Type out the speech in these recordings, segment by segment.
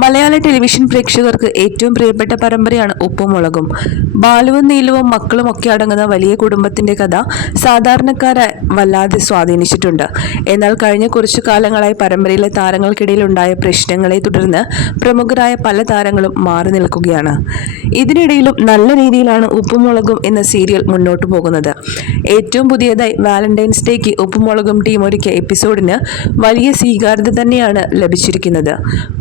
മലയാള television പ്രേക്ഷകർക്ക് ഏറ്റവും പ്രിയപ്പെട്ട പരമ്പരയാണ് ഉപ്പും മുളകും ബാലുവും നീലുവും മക്കളും ഒക്കെ അടങ്ങുന്ന വലിയ കുടുംബത്തിന്റെ കഥ സാധാരണക്കാരെ വല്ലാതെ സ്വാധീനിച്ചിട്ടുണ്ട്. എന്നാൽ കഴിഞ്ഞ കുറച്ചു കാലങ്ങളായി പരമ്പരയിലെ താരങ്ങൾക്കിടയിൽ ഉണ്ടായ പ്രശ്നങ്ങളെ തുടർന്ന് പ്രമുഖരായ പല താരങ്ങളും മാറി നിൽക്കുകയാണ്. ഇതിനിടയിലും നല്ല രീതിയിലാണ് ഉപ്പും മുളകും എന്ന സീരിയൽ മുന്നോട്ട് പോകുന്നത്. ഏറ്റവും പുതിയതായി വാലന്റൈൻസ് ഡേക്ക് ഉപ്പും മുളകും ടീം ഒരുക്കിയ എപ്പിസോഡിന് വലിയ സ്വീകാര്യത തന്നെയാണ് ലഭിച്ചിരിക്കുന്നത്.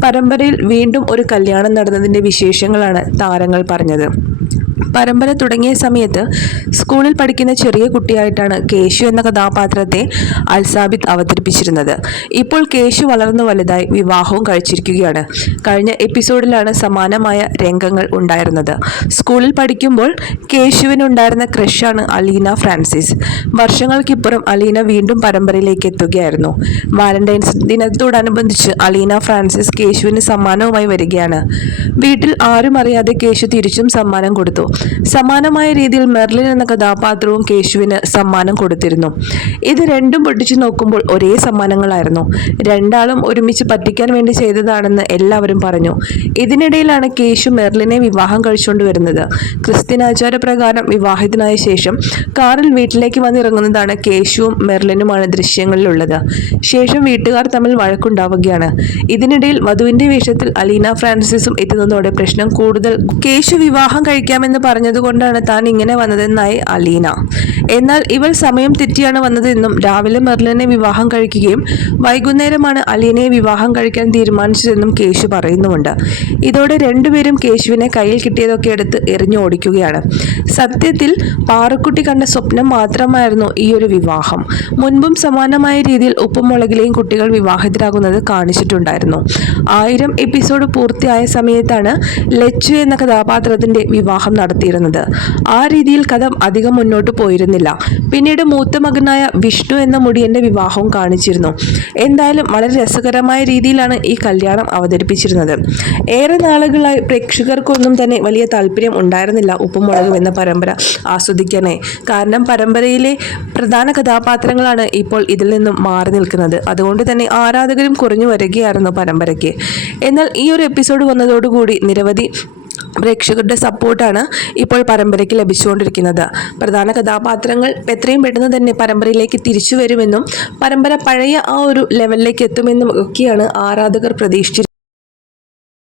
പരമ്പരയിൽ വീണ്ടും ഒരു കല്യാണം നടന്നതിന്റെ വിശേഷങ്ങളാണ് താരങ്ങൾ പറഞ്ഞത്. പരമ്പര തുടങ്ങിയ സമയത്ത് സ്കൂളിൽ പഠിക്കുന്ന ചെറിയ കുട്ടിയായിട്ടാണ് കേശു എന്ന കഥാപാത്രത്തെ അൽസാബിദ് അവതരിപ്പിച്ചിരുന്നത്. ഇപ്പോൾ കേശു വളർന്നു വലുതായി വിവാഹവും കഴിച്ചിരിക്കുകയാണ്. കഴിഞ്ഞ എപ്പിസോഡിലാണ് സമാനമായ രംഗങ്ങൾ ഉണ്ടായിരുന്നത്. സ്കൂളിൽ പഠിക്കുമ്പോൾ കേശുവിനുണ്ടായിരുന്ന ക്രഷാണ് അലീന ഫ്രാൻസിസ്. വർഷങ്ങൾക്കിപ്പുറം അലീന വീണ്ടും പരമ്പരയിലേക്ക് എത്തുകയായിരുന്നു. വാലന്റൈൻസ് ദിനത്തോടനുബന്ധിച്ച് അലീന ഫ്രാൻസിസ് കേശുവിന് സമ്മാനവുമായി വരികയാണ്. വീട്ടിൽ ആരും അറിയാതെ കേശു തിരിച്ചും സമ്മാനം കൊടുത്തു. സമാനമായ രീതിയിൽ മെർലിൻ എന്ന കഥാപാത്രവും കേശുവിന് സമ്മാനം കൊടുത്തിരുന്നു. ഇത് രണ്ടും പൊട്ടിച്ചു നോക്കുമ്പോൾ ഒരേ സമ്മാനങ്ങളായിരുന്നു. രണ്ടാളും ഒരുമിച്ച് പറ്റിക്കാൻ വേണ്ടി ചെയ്തതാണെന്ന് എല്ലാവരും പറഞ്ഞു. ഇതിനിടയിലാണ് കേശു മെർലിനെ വിവാഹം കഴിച്ചുകൊണ്ട് വരുന്നത്. ക്രിസ്ത്യൻ ആചാരപ്രകാരം വിവാഹിതനായ ശേഷം കാറിൽ വീട്ടിലേക്ക് വന്നിറങ്ങുന്നതാണ് കേശുവും മെർലിനുമാണ് ദൃശ്യങ്ങളിലുള്ളത്. ശേഷം വീട്ടുകാർ തമ്മിൽ വഴക്കുണ്ടാവുകയാണ്. ഇതിനിടയിൽ വധുവിന്റെ വേഷത്തിൽ അലീന ഫ്രാൻസിസും എത്തുന്നതോടെ പ്രശ്നം കൂടുതൽ. കേശു വിവാഹം കഴിക്കാമെന്ന് പറഞ്ഞതുകൊണ്ടാണ് താൻ ഇങ്ങനെ വന്നതെന്നായി അലീന. എന്നാൽ ഇവൾ സമയം തെറ്റിയാണ് വന്നതെന്നും രാവിലെ മെർലിനെ വിവാഹം കഴിക്കുകയും വൈകുന്നേരമാണ് അലീനയെ വിവാഹം കഴിക്കാൻ തീരുമാനിച്ചതെന്നും കേശു പറയുന്നുമുണ്ട്. ഇതോടെ രണ്ടുപേരും കേശുവിനെ കയ്യിൽ കിട്ടിയതൊക്കെ എടുത്ത് എറിഞ്ഞു ഓടിക്കുകയാണ്. സത്യത്തിൽ പാറക്കുട്ടി കണ്ട സ്വപ്നം മാത്രമായിരുന്നു ഈ ഒരു വിവാഹം. മുൻപും സമാനമായ രീതിയിൽ ഉപ്പും മുളകിലെയും കുട്ടികൾ വിവാഹിതരാകുന്നത് കാണിച്ചിട്ടുണ്ടായിരുന്നു. ആയിരം എപ്പിസോഡ് പൂർത്തിയായ സമയത്താണ് ലച്ചു എന്ന കഥാപാത്രത്തിന്റെ വിവാഹം നടത്തിയിരുന്നത് ആ രീതിയിൽ കഥ അധികം മുന്നോട്ട് പോയിരുന്നില്ല. പിന്നീട് മൂത്ത മകനായ വിഷ്ണു എന്ന മുടിയന്റെ വിവാഹവും കാണിച്ചിരുന്നു. എന്തായാലും വളരെ രസകരമായ രീതിയിലാണ് ഈ കല്യാണം അവതരിപ്പിച്ചിരുന്നത്. ഏറെ നാളുകളായി പ്രേക്ഷകർക്കൊന്നും തന്നെ വലിയ താല്പര്യം ഉണ്ടായിരുന്നില്ല ഉപ്പുമുളകും എന്ന പരമ്പര ആസ്വദിക്കാനായി കാരണം പരമ്പരയിലെ പ്രധാന കഥാപാത്രങ്ങളാണ് ഇപ്പോൾ ഇതിൽ നിന്നും മാറി നിൽക്കുന്നത്. അതുകൊണ്ട് തന്നെ ആരാധകരും കുറഞ്ഞു വരികയായിരുന്നു പരമ്പരയ്ക്ക്. എന്നാൽ ഈ ഒരു എപ്പിസോഡ് വന്നതോടുകൂടി നിരവധി പ്രേക്ഷകരുടെ സപ്പോർട്ടാണ് ഇപ്പോൾ പരമ്പരയ്ക്ക് ലഭിച്ചുകൊണ്ടിരിക്കുന്നത്. പ്രധാന കഥാപാത്രങ്ങൾ എത്രയും പെട്ടെന്ന് തന്നെ പരമ്പരയിലേക്ക് തിരിച്ചു വരുമെന്നും പരമ്പര പഴയ ആ ഒരു ലെവലിലേക്ക് എത്തുമെന്നും ഒക്കെയാണ് ആരാധകർ പ്രതീക്ഷിച്ചിരിക്കുന്നത്.